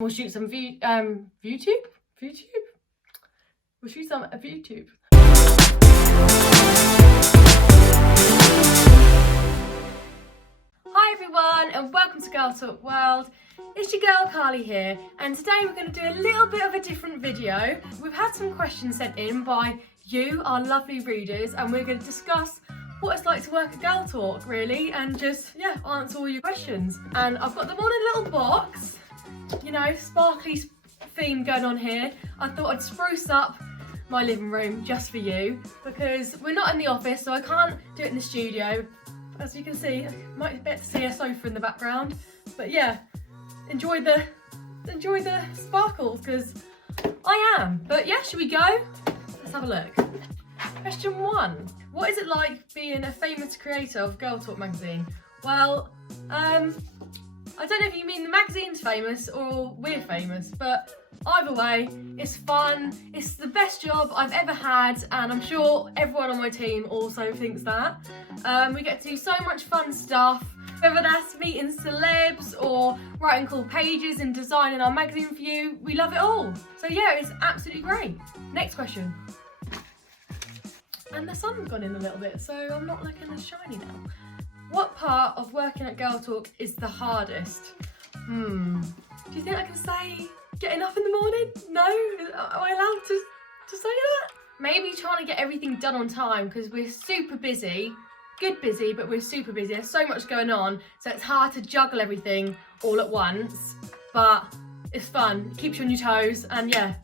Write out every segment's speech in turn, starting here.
We'll shoot some YouTube? We'll shoot some of YouTube. Hi everyone and welcome to Girl Talk World. It's your girl Carly here, and today we're going to do a little bit of a different video. We've had some questions sent in by you, our lovely readers, and we're going to discuss what it's like to work at Girl Talk really, and just answer all your questions. And I've got them all in a little box, you know, sparkly theme going on here. I thought I'd spruce up my living room just for you because we're not in the office, so I can't do it in the studio. As you can see, you might be able to see a sofa in the background, but yeah, enjoy the sparkles because I am. But yeah, should we go? Let's have a look. Question 1. What is it like being a famous creator of Girl Talk magazine? Well, I don't know if you mean the magazine's famous or we're famous, but either way, it's fun. It's the best job I've ever had, and I'm sure everyone on my team also thinks that. We get to do so much fun stuff, whether that's meeting celebs or writing cool pages and designing our magazine for you. We love it all. So yeah, it's absolutely great. Next question. And the sun's gone in a little bit, so I'm not looking as shiny now. What part of working at Girl Talk is the hardest? Do you think I can say getting up in the morning? No? Am I allowed to say that? Maybe trying to get everything done on time because we're super busy. Good busy, but we're super busy. There's so much going on, so it's hard to juggle everything all at once. But it's fun, it keeps you on your toes, and yeah,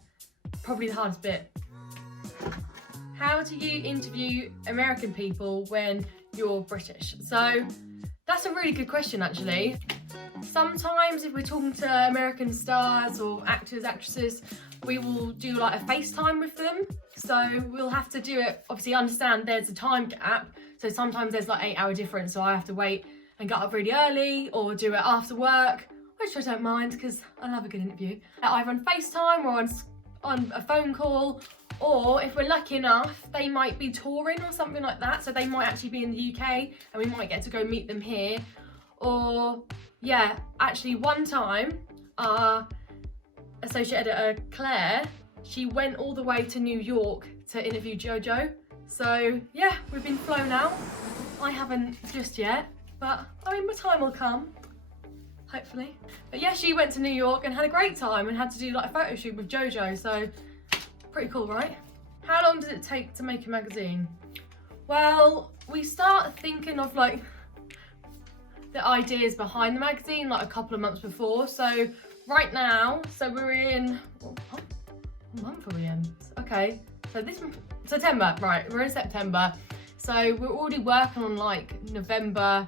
probably the hardest bit. How do you interview American people when you're British? So that's a really good question actually. Sometimes if we're talking to American stars or actors, actresses, we will do like a FaceTime with them. So we'll have to do it, obviously understand there's a time gap. So sometimes there's like 8-hour difference, so I have to wait and get up really early or do it after work, which I don't mind because I love a good interview. Either on FaceTime or on a phone call, or if we're lucky enough, they might be touring or something like that. So they might actually be in the UK and we might get to go meet them here. Or yeah, actually one time our associate editor, Claire, she went all the way to New York to interview Jojo. So yeah, we've been flown out. I haven't just yet, but I mean, my time will come, hopefully. But yeah, she went to New York and had a great time and had to do like a photo shoot with Jojo. So pretty cool, right? How long does it take to make a magazine? Well, we start thinking of like the ideas behind the magazine like a couple of months before. So right now, so we're in, what month are we in? Okay, so this month, September, right, we're in September. So we're already working on like November,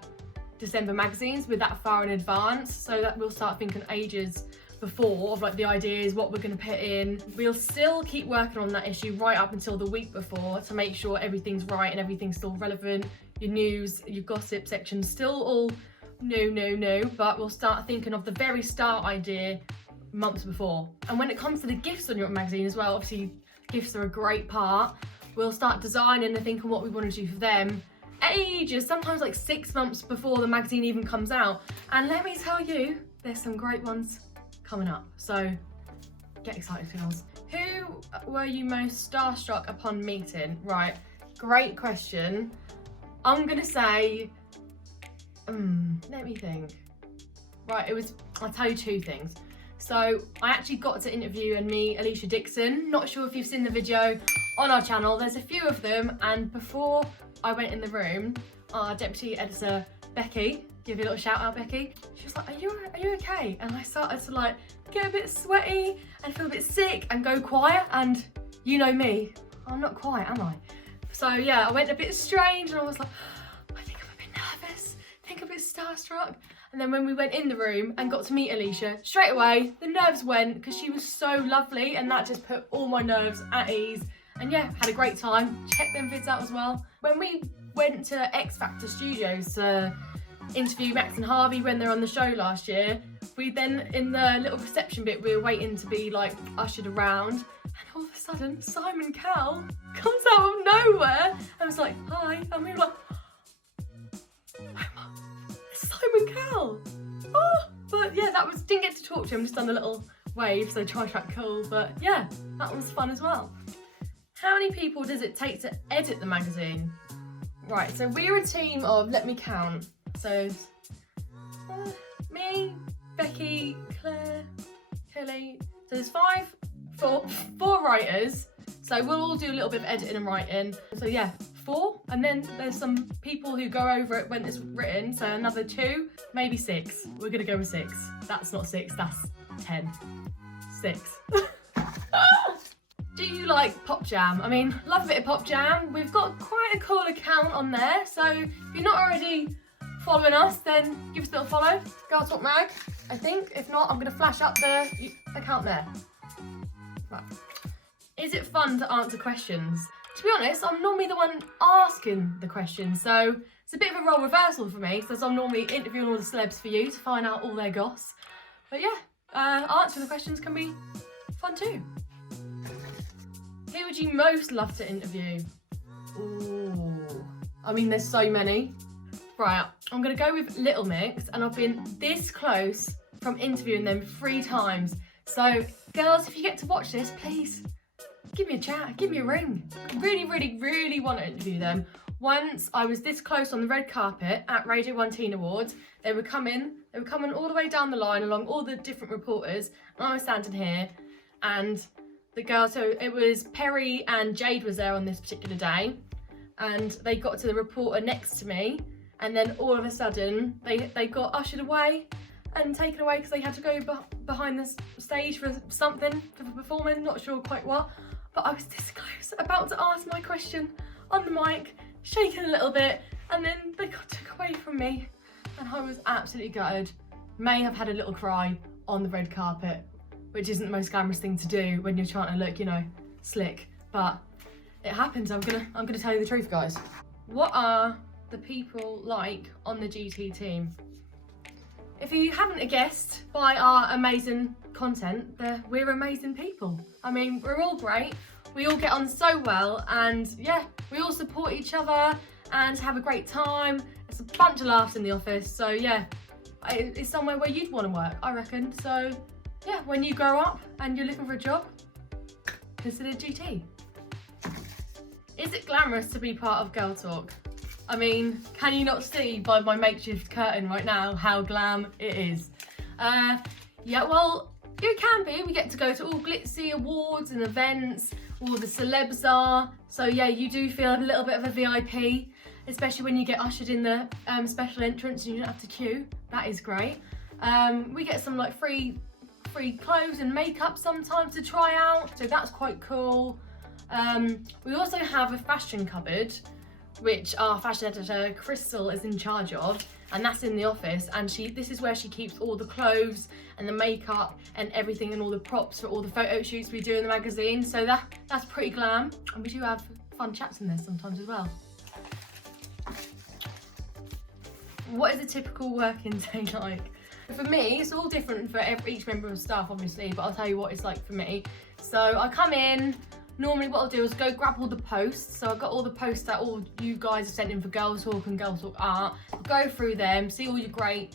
December magazines with that far in advance. So that we'll start thinking ages before of like the ideas, what we're going to put in. We'll still keep working on that issue right up until the week before to make sure everything's right and everything's still relevant. Your news, your gossip section, still all no, but we'll start thinking of the very start idea months before. And when it comes to the gifts on your magazine as well, obviously gifts are a great part. We'll start designing and thinking what we want to do for them ages, sometimes like 6 months before the magazine even comes out. And let me tell you, there's some great ones coming up, so get excited, girls. Who were you most starstruck upon meeting? Right, great question. I'm gonna say, let me think. Right, I'll tell you 2 things. So I actually got to interview and meet Alicia Dixon. Not sure if you've seen the video on our channel. There's a few of them, and before I went in the room, our deputy editor, Becky, give you a little shout out, Becky. She was like, are you okay? And I started to like get a bit sweaty and feel a bit sick and go quiet, and you know me, I'm not quiet, am I? So yeah, I went a bit strange and I was like, I think I'm a bit nervous, I think I'm a bit starstruck. And then when we went in the room and got to meet Alicia, straight away, the nerves went because she was so lovely, and that just put all my nerves at ease. And yeah, had a great time. Check them vids out as well. When we went to X Factor Studios to interview Max and Harvey when they're on the show last year, we then, in the little reception bit, we were waiting to be like ushered around, and all of a sudden Simon Cowell comes out of nowhere and was like, hi, and we were like, oh, it's Simon Cowell. Oh, but yeah, didn't get to talk to him, just done a little wave, so try track cool, but yeah, that was fun as well. How many people does it take to edit the magazine? Right, so we're a team of, let me count, so me, Becky, Claire, Kelly, so there's four writers, so we'll all do a little bit of editing and writing, so yeah, 4, and then there's some people who go over it when it's written, so another 2, maybe 6. We're gonna go with 6. That's not 6, that's 10. 6. Do you like Pop Jam? I mean, love a bit of Pop Jam. We've got quite a cool account on there, so if you're not already following us, then give us a little follow. Girl Talk Mag, I think. If not, I'm gonna flash up the account there. Right. Is it fun to answer questions? To be honest, I'm normally the one asking the questions, so it's a bit of a role reversal for me, because I'm normally interviewing all the celebs for you to find out all their goss. But yeah, answering the questions can be fun too. Who would you most love to interview? Ooh, I mean, there's so many. Right, I'm gonna go with Little Mix, and I've been this close from interviewing them 3 times. So, girls, if you get to watch this, please give me a chat, give me a ring. I really, really, really want to interview them. Once I was this close on the red carpet at Radio 1 Teen Awards. They were coming all the way down the line along all the different reporters, and I was standing here, and the girls, so it was Perry and Jade was there on this particular day, and they got to the reporter next to me, and then all of a sudden they got ushered away and taken away because they had to go behind the stage for something, for the performance, not sure quite what. But I was this close, about to ask my question on the mic, shaking a little bit, and then they got took away from me, and I was absolutely gutted. May have had a little cry on the red carpet, which isn't the most glamorous thing to do when you're trying to look, you know, slick, but it happens. I'm gonna tell you the truth, guys. What are the people like on the GT team? If you haven't guessed by our amazing content, we're amazing people. I mean, we're all great. We all get on so well, and yeah, we all support each other and have a great time. It's a bunch of laughs in the office, so yeah, it's somewhere where you'd want to work, I reckon. So yeah, when you grow up and you're looking for a job, consider GT. Is it glamorous to be part of Girl Talk? I mean, can you not see by my makeshift curtain right now how glam it is? Yeah, well, it can be. We get to go to all glitzy awards and events, all the celebs are. So yeah, you do feel a little bit of a VIP, especially when you get ushered in the special entrance and you don't have to queue. That is great. We get some like free clothes and makeup sometimes to try out, so that's quite cool. We also have a fashion cupboard, which our fashion editor Crystal is in charge of, and that's in the office, and this is where she keeps all the clothes and the makeup and everything and all the props for all the photo shoots we do in the magazine, so that's pretty glam, and we do have fun chats in there sometimes as well. What is a typical working day like? For me, it's all different for each member of staff, obviously, but I'll tell you what it's like for me. So I come in. Normally what I'll do is go grab all the posts. So I've got all the posts that all you guys have sent in for Girl Talk and Girl Talk Art. I'll go through them, see all your great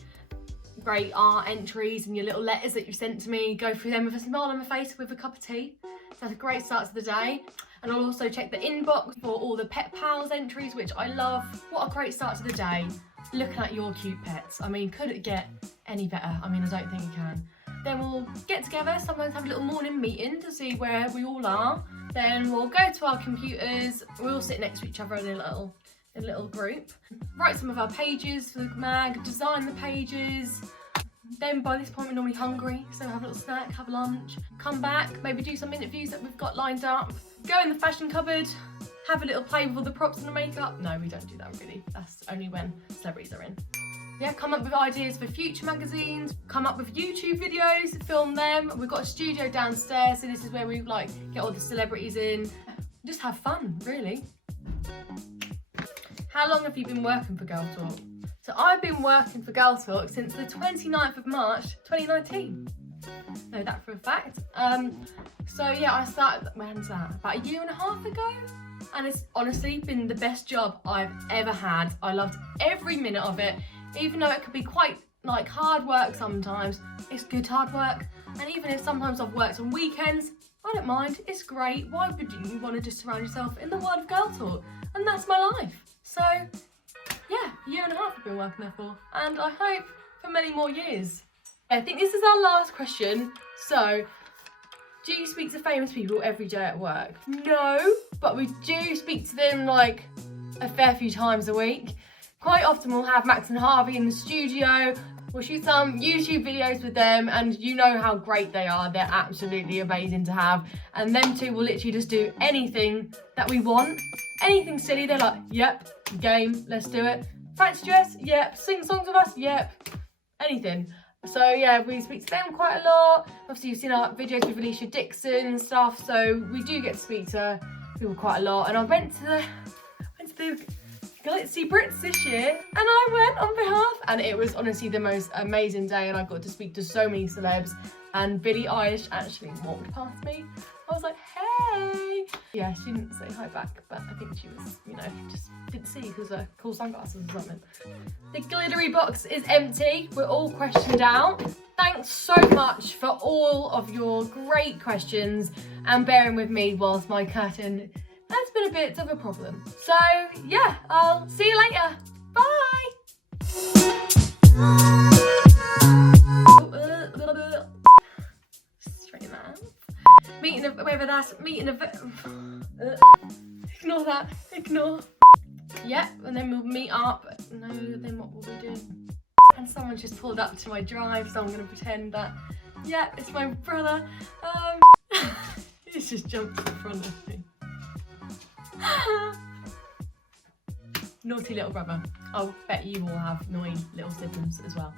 art entries and your little letters that you sent to me, go through them with a smile on my face with a cup of tea. So that's a great start to the day. And I'll also check the inbox for all the Pet Pals entries, which I love. What a great start to the day, looking at your cute pets. I mean, could it get any better? I mean, I don't think it can. Then we'll get together, sometimes have a little morning meeting to see where we all are. Then we'll go to our computers, we'll all sit next to each other in a little group. Write some of our pages for the mag, design the pages. Then by this point we're normally hungry, so have a little snack, have lunch, come back, maybe do some interviews that we've got lined up, go in the fashion cupboard, have a little play with all the props and the makeup. No, we don't do that really, that's only when celebrities are in. Yeah, come up with ideas for future magazines, come up with YouTube videos, film them. We've got a studio downstairs, so this is where we like get all the celebrities in. Just have fun, really. How long have you been working for Girl Talk? So I've been working for Girl Talk since the 29th of March, 2019. Know that for a fact. So yeah, I started, when's that? About a year and a half ago? And it's honestly been the best job I've ever had. I loved every minute of it. Even though it could be quite like hard work sometimes, it's good hard work. And even if sometimes I've worked on weekends, I don't mind, it's great. Why would you want to just surround yourself in the world of girl talk? And that's my life. So yeah, a year and a half I've been working there for, and I hope for many more years. I think this is our last question. So, do you speak to famous people every day at work? No, but we do speak to them like a fair few times a week. Quite often we'll have Max and Harvey in the studio. We'll shoot some YouTube videos with them, and you know how great they are. They're absolutely amazing to have. And them two will literally just do anything that we want. Anything silly, they're like, yep, game, let's do it. Fancy dress? Yep. Sing songs with us? Yep. Anything. So yeah, we speak to them quite a lot. Obviously you've seen our videos with Alicia Dixon and stuff, so we do get to speak to people quite a lot. And I went to the Glitzy Brits this year, and I went on behalf, and it was honestly the most amazing day, and I got to speak to so many celebs, and Billie Eilish actually walked past me. I was like, hey! Yeah, she didn't say hi back, but I think she was, you know, just didn't see because of cool sunglasses or something. The glittery box is empty. We're all questioned out. Thanks so much for all of your great questions and bearing with me whilst my curtain has been a bit of a problem. So yeah, I'll see you later. Bye! Straighten that out. Meeting of, whether that's meeting of, ignore that, ignore. Yep, and then we'll meet up. No, then what will we do? And someone just pulled up to my drive, so I'm gonna pretend that, yeah, it's my brother. He's just jumped in front of me. Naughty little brother. I'll bet you all have naughty little siblings as well.